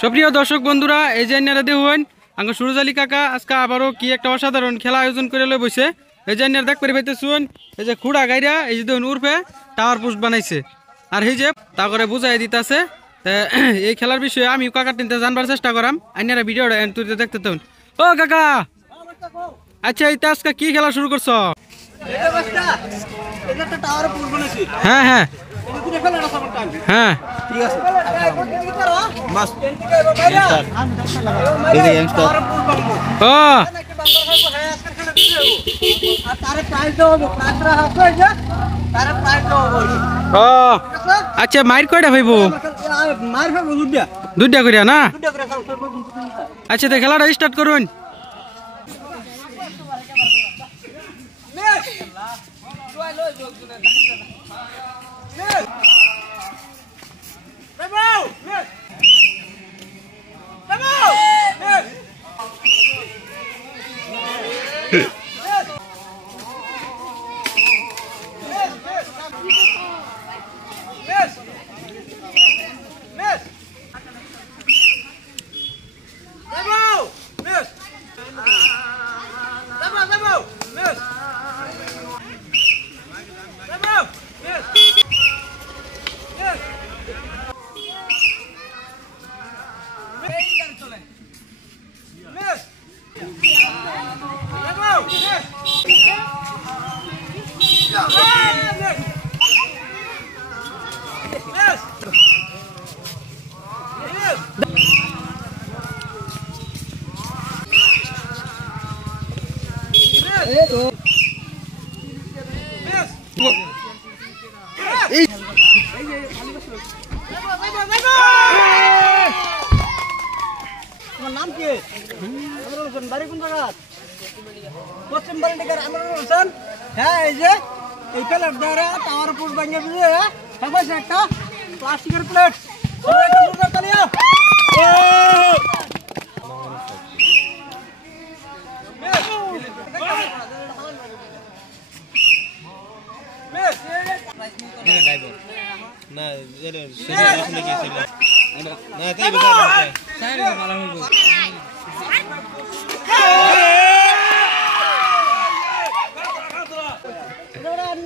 সুপ্রিয় দর্শক বন্ধুরা, এই যে আপনারা দেখুন আঙ্গ সুরজ আলী কাকা আজকে আবারও কি একটা অসাধারণ খেলা আয়োজন করে লই বসে। এই যে আপনারা দেখ পাইতে শুন, এই যে খুঁড়া গাইরা এই যে দেখুন উর্ফে টাওয়ার পোস্ট বানাইছে, আর এই যে তা করে বুঝাই দিতেছে। এই খেলার বিষয়ে আমি কাকার টিনতে জানবার চেষ্টা করাম, আপনারা ভিডিওটা তুলতে দেখতে থাকুন। ও কাকা, আচ্ছা এই আজকে কি খেলা শুরু করছো? হ্যাঁ হ্যাঁ হ্যাঁ ঠিক আছে। আচ্ছা মাইর কয়টা ভাইব? দুইটা করিয়া না? আচ্ছা তো খেলাটা স্টার্ট করুন। নাম কি? বাড়ি কোন জায়গা? পশ্চিম বাড়িটার আমার হোসেন। হ্যাঁ এই যে এই প্লেট দ্বারা টাওয়ার পোস্ট ভাঙিয়ে দিয়ে একটা প্লাস্টিকের প্লেট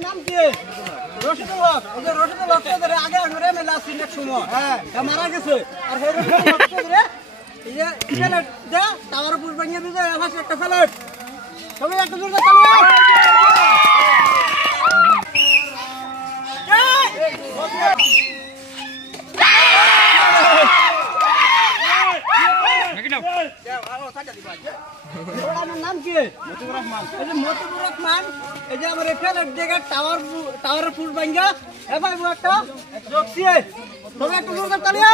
নাম কি? রশিদুল হক। রশিদুল হক আগে মারা গেছে। আর টাওয়ার পোস্ট ভাঙিয়ে দিয়ে একটা প্লেট সবাই একটা জোর নাম কি? মতিউর রহমান। এই যে আমার টাওয়ার ফুল ভাঙ্গা এবার একটা জোকসি তবে একটা জোর তালিয়া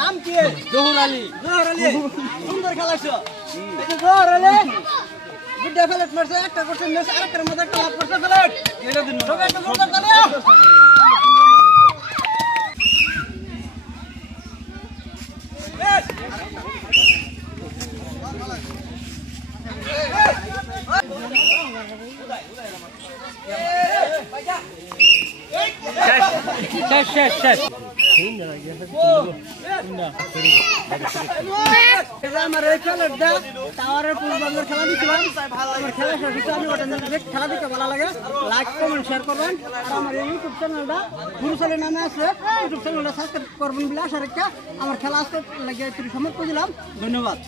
নাম কি? জহুর আলী। সুন্দর খেলাছ। জহুর আলী দুইটা প্লেট মারছে, একটা করছে মিস, আরেকটার মধ্যে একটা লাভ করছে প্লেট। এটা দিন সবাই একটা জোর তালিয়া। আমার এই খেলাটা টাওয়ারের পুরো খেলা দিচ্ছিলাম। আমার খেলা খেলা দিতে ভালো লাগে, লাইক কমেন্ট শেয়ার করবেন। আর আমার এই ইউটিউব চ্যানেলটা গুরুসালের নামে আছে, ইউটিউব চ্যানেলটা সাবস্ক্রাইব করবেন বলে আশা রেখে আমার খেলা আজকে লাগে সমর্থ দিলাম। ধন্যবাদ।